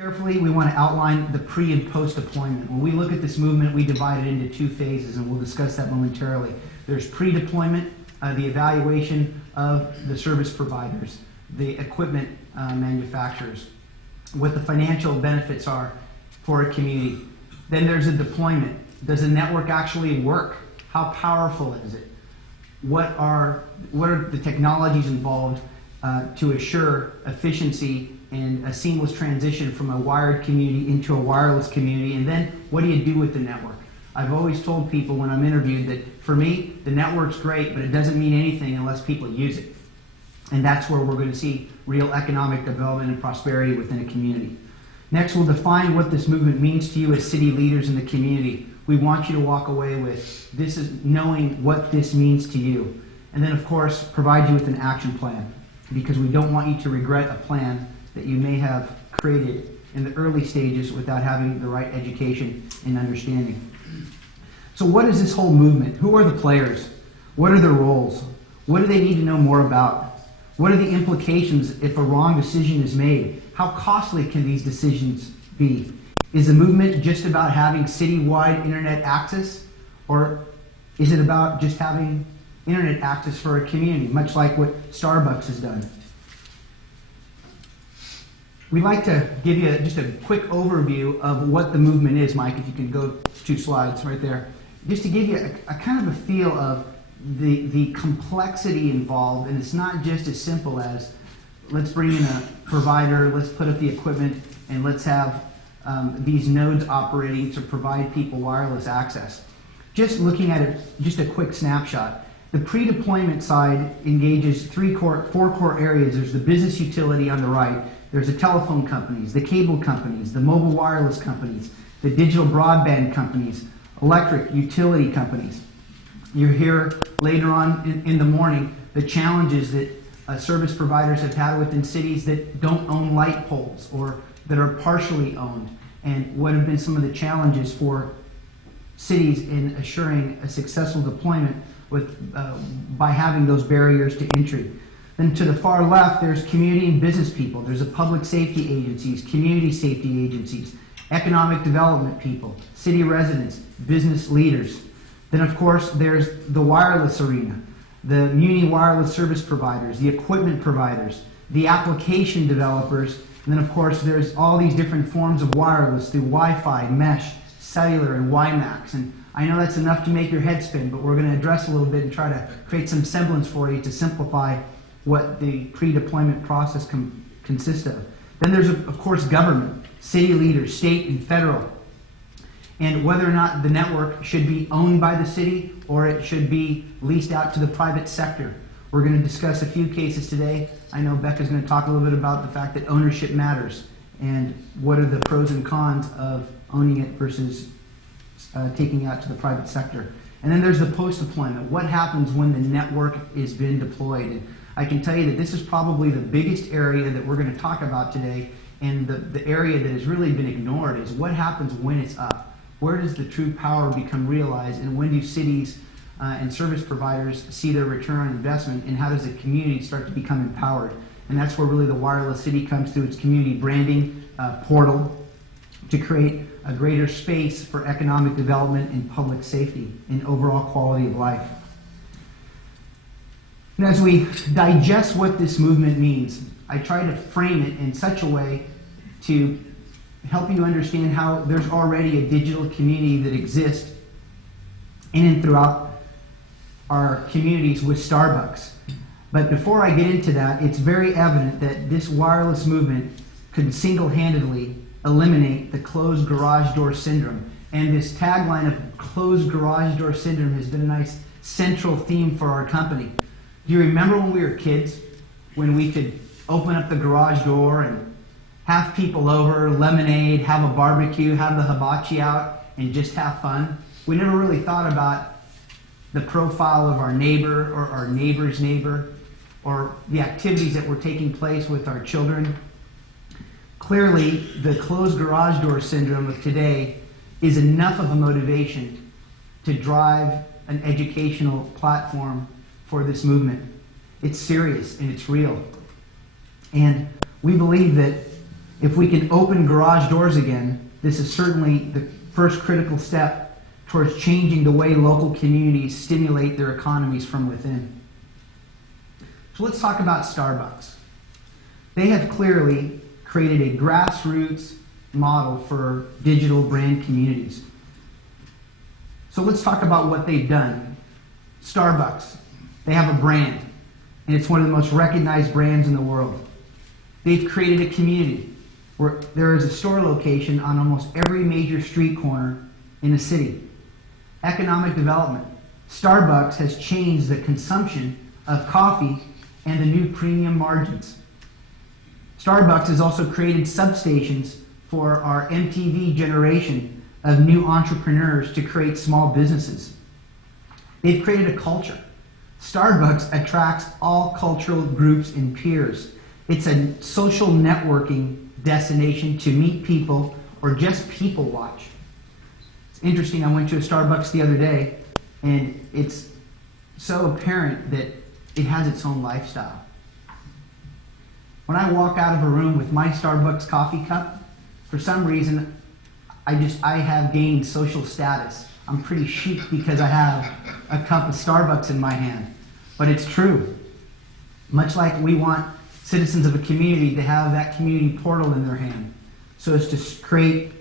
Carefully, we want to outline the pre and post deployment. When we look at this movement, we divide it into two phases, and we'll discuss that momentarily. There's pre-deployment, the evaluation of the service providers, the equipment manufacturers, what the financial benefits are for a community. Then there's a deployment. Does the network actually work? How powerful is it? What are the technologies involved to assure efficiency and a seamless transition from a wired community into a wireless community? And then what do you do with the network? I've always told people when I'm interviewed that for me, the network's great, but it doesn't mean anything unless people use it. And that's where we're going to see real economic development and prosperity within a community. Next, we'll define what this movement means to you as city leaders in the community. We want you to walk away with this is knowing what this means to you. And then, of course, provide you with an action plan, because we don't want you to regret a plan that you may have created in the early stages without having the right education and understanding. So what is this whole movement? Who are the players? What are their roles? What do they need to know more about? What are the implications if a wrong decision is made? How costly can these decisions be? Is the movement just about having citywide internet access? Or is it about just having internet access for a community, much like what Starbucks has done? We'd like to give you just a quick overview of what the movement is, Mike, if you can go 2 slides right there. Just to give you a kind of a feel of the complexity involved, and it's not just as simple as let's bring in a provider, let's put up the equipment, and let's have these nodes operating to provide people wireless access. Just looking at it, just a quick snapshot. The pre-deployment side engages 4 core areas. There's the business utility on the right. There's the telephone companies, the cable companies, the mobile wireless companies, the digital broadband companies, electric utility companies. You'll hear later on in the morning the challenges that service providers have had within cities that don't own light poles or that are partially owned, and what have been some of the challenges for cities in assuring a successful deployment by having those barriers to entry. Then to the far left, there's community and business people. There's the public safety agencies, community safety agencies, economic development people, city residents, business leaders. Then, of course, there's the wireless arena, the muni wireless service providers, the equipment providers, the application developers, and then, of course, there's all these different forms of wireless through Wi-Fi, mesh, cellular, and WiMAX. And I know that's enough to make your head spin, but we're going to address a little bit and try to create some semblance for you to simplify what the pre-deployment process consists of. Then there's, of course, government, city leaders, state and federal, and whether or not the network should be owned by the city or it should be leased out to the private sector. We're going to discuss a few cases today. I know Becca's going to talk a little bit about the fact that ownership matters and what are the pros and cons of owning it versus taking it out to the private sector. And then there's the post-deployment. What happens when the network is being deployed? And I can tell you that this is probably the biggest area that we're going to talk about today, and the area that has really been ignored is what happens when it's up. Where does the true power become realized, and when do cities and service providers see their return on investment, and how does the community start to become empowered? And that's where really the Wireless City comes through its community branding portal to create a greater space for economic development and public safety and overall quality of life. And as we digest what this movement means, I try to frame it in such a way to help you understand how there's already a digital community that exists in and throughout our communities with Starbucks. But before I get into that, it's very evident that this wireless movement could single-handedly eliminate the closed garage door syndrome. And this tagline of closed garage door syndrome has been a nice central theme for our company. Do you remember when we were kids, when we could open up the garage door and have people over, lemonade, have a barbecue, have the hibachi out, and just have fun? We never really thought about the profile of our neighbor or our neighbor's neighbor or the activities that were taking place with our children. Clearly, the closed garage door syndrome of today is enough of a motivation to drive an educational platform for this movement. It's serious and it's real. And we believe that If we can open garage doors again, this is certainly the first critical step towards changing the way local communities stimulate their economies from within. So let's talk about Starbucks. They have clearly created a grassroots model for digital brand communities. So let's talk about what they've done. Starbucks, they have a brand, and it's one of the most recognized brands in the world. They've created a community where there is a store location on almost every major street corner in the city. Economic development. Starbucks has changed the consumption of coffee and the new premium margins. Starbucks has also created substations for our MTV generation of new entrepreneurs to create small businesses. They've created a culture. Starbucks attracts all cultural groups and peers. It's a social networking destination to meet people or just people watch. It's interesting, I went to a Starbucks the other day, and it's so apparent that it has its own lifestyle. When I walk out of a room with my Starbucks coffee cup, for some reason, I have gained social status. I'm pretty chic because I have a cup of Starbucks in my hand. But it's true. Much like we want citizens of a community to have that community portal in their hand, so as to create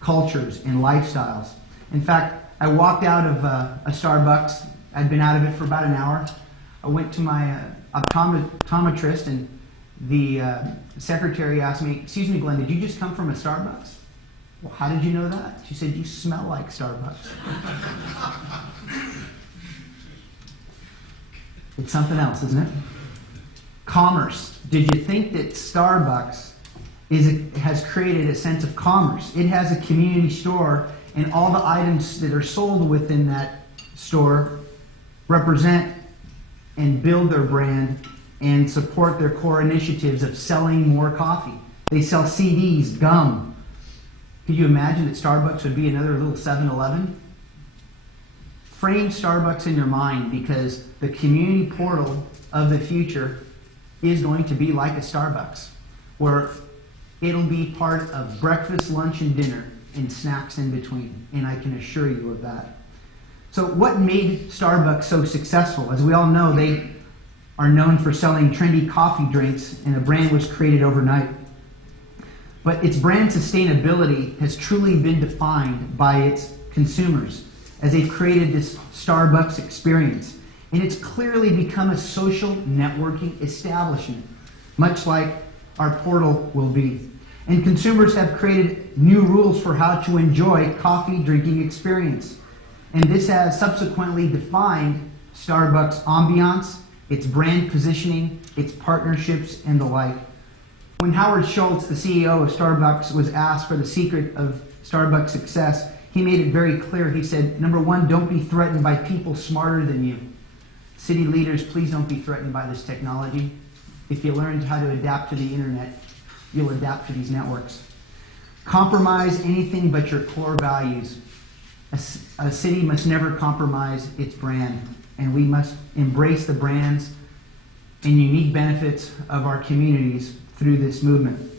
cultures and lifestyles. In fact, I walked out of a Starbucks. I'd been out of it for about an hour. I went to my optometrist, and the secretary asked me, "Excuse me, Glenn, did you just come from a Starbucks?" "Well, how did you know that?" She said, "You smell like Starbucks." It's something else, isn't it? Commerce. Did you think that Starbucks has created a sense of commerce? It has a community store, and all the items that are sold within that store represent and build their brand and support their core initiatives of selling more coffee. They sell CDs, gum. Could you imagine that Starbucks would be another little 7-Eleven? Frame Starbucks in your mind, because the community portal of the future is going to be like a Starbucks, where it'll be part of breakfast, lunch, and dinner, and snacks in between, and I can assure you of that. So what made Starbucks so successful? As we all know, they are known for selling trendy coffee drinks, and a brand was created overnight. But its brand sustainability has truly been defined by its consumers, as they've created this Starbucks experience. And it's clearly become a social networking establishment, much like our portal will be. And consumers have created new rules for how to enjoy coffee drinking experience. And this has subsequently defined Starbucks' ambiance, its brand positioning, its partnerships, and the like. When Howard Schultz, the CEO of Starbucks, was asked for the secret of Starbucks' success, he made it very clear. He said, number one, don't be threatened by people smarter than you. City leaders, please don't be threatened by this technology. If you learned how to adapt to the internet, you'll adapt to these networks. Compromise anything but your core values. A city must never compromise its brand, and we must embrace the brands and unique benefits of our communities through this movement.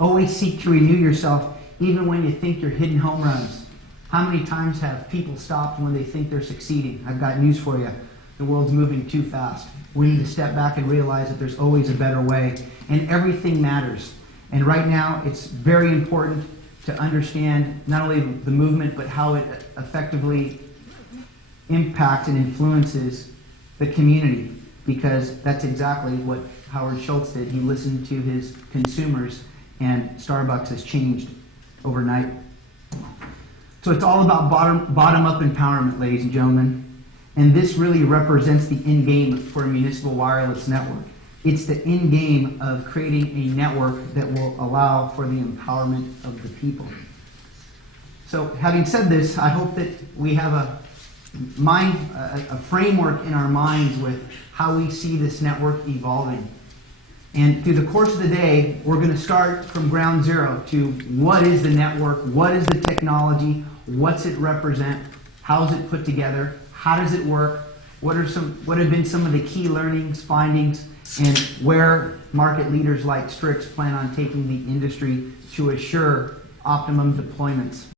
Always seek to renew yourself even when you think you're hitting home runs. How many times have people stopped when they think they're succeeding? I've got news for you. The world's moving too fast. We need to step back and realize that there's always a better way, and everything matters. And right now, it's very important to understand not only the movement, but how it effectively impacts and influences the community, because that's exactly what Howard Schultz did. He listened to his consumers, and Starbucks has changed overnight. So it's all about bottom-up empowerment, ladies and gentlemen. And this really represents the end game for a municipal wireless network. It's the end game of creating a network that will allow for the empowerment of the people. So having said this, I hope that we have a framework in our minds with how we see this network evolving. And through the course of the day, we're going to start from ground zero to what is the network, what is the technology, what's it represent, how is it put together, how does it work, what have been some of the key learnings, findings, and where market leaders like Strix plan on taking the industry to assure optimum deployments.